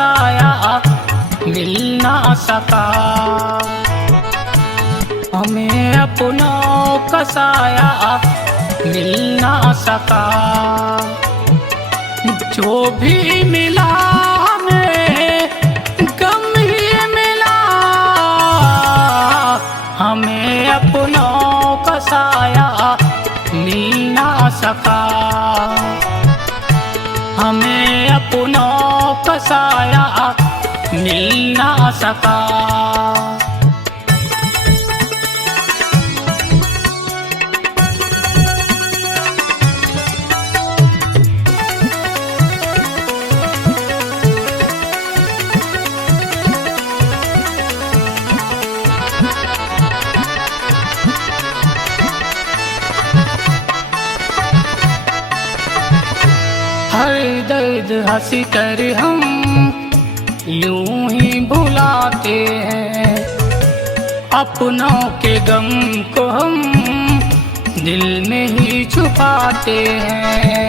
साया मिल ना सका। हमें अपनों का साया मिल ना सका। जो भी मिला हमें गम ही मिला। हमें अपनों का साया मिल ना सका। हमें अपनों का साया मिल ना सका। हर दर्द हंसी कर हम यूं ही भुलाते हैं। अपनों के गम को हम दिल में ही छुपाते हैं।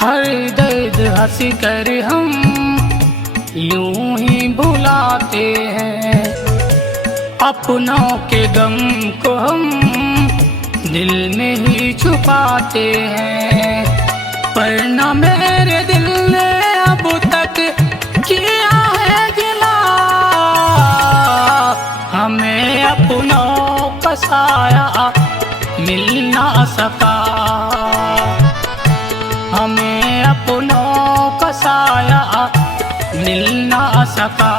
हर दर्द हंसी कर हम यूं ही भुलाते हैं। अपनों के गम को हम दिल में ही छुपाते हैं। पर न मेरे दिल ने अब तक किया है गिला। हमें अपनों का साया मिल ना सका। हमें अपनों का साया मिल ना सका।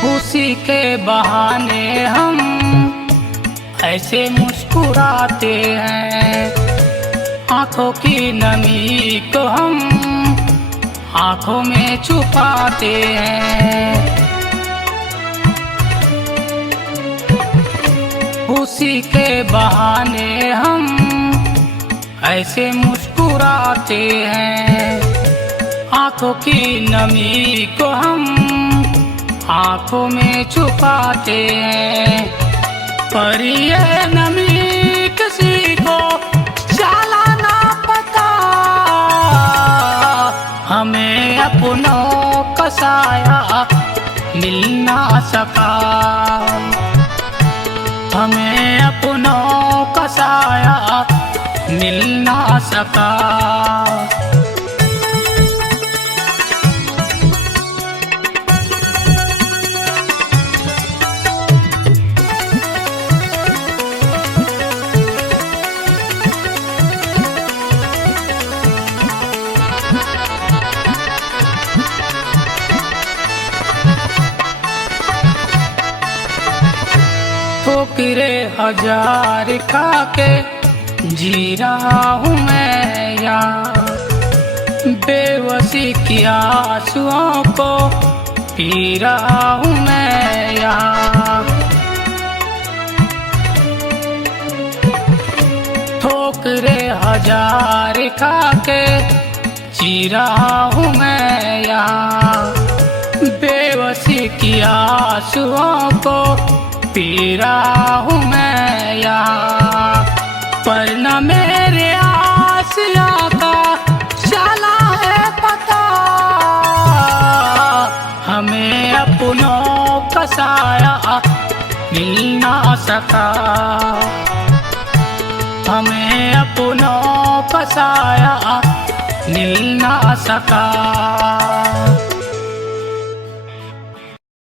खुशी के बहाने हम ऐसे मुस्कुराते हैं। आंखों की नमी को हम आंखों में छुपाते हैं। खुशी के बहाने हम ऐसे मुस्कुराते हैं। आंखों की नमी को हम आंखों में छुपाते हैं। पर ये नमी किसी को चला ना पता। हमें अपनों का साया मिल ना सका। हमें अपनों का साया मिल ना सका। ठोकरे हजार खा के जी रहा हूँ मैं यार। बेबसी की आंसुओं को पी रहा हूँ मैं यार। ठोकरे हजार खा के जी रहा हूँ मैं यार। बेबसी की आंसुओं को पी रहा हूँ मैं यहाँ। पर न मेरे आसिया का चला है पता। हमें अपनों का साया मिल ना सका। हमें अपनों का साया मिल ना सका।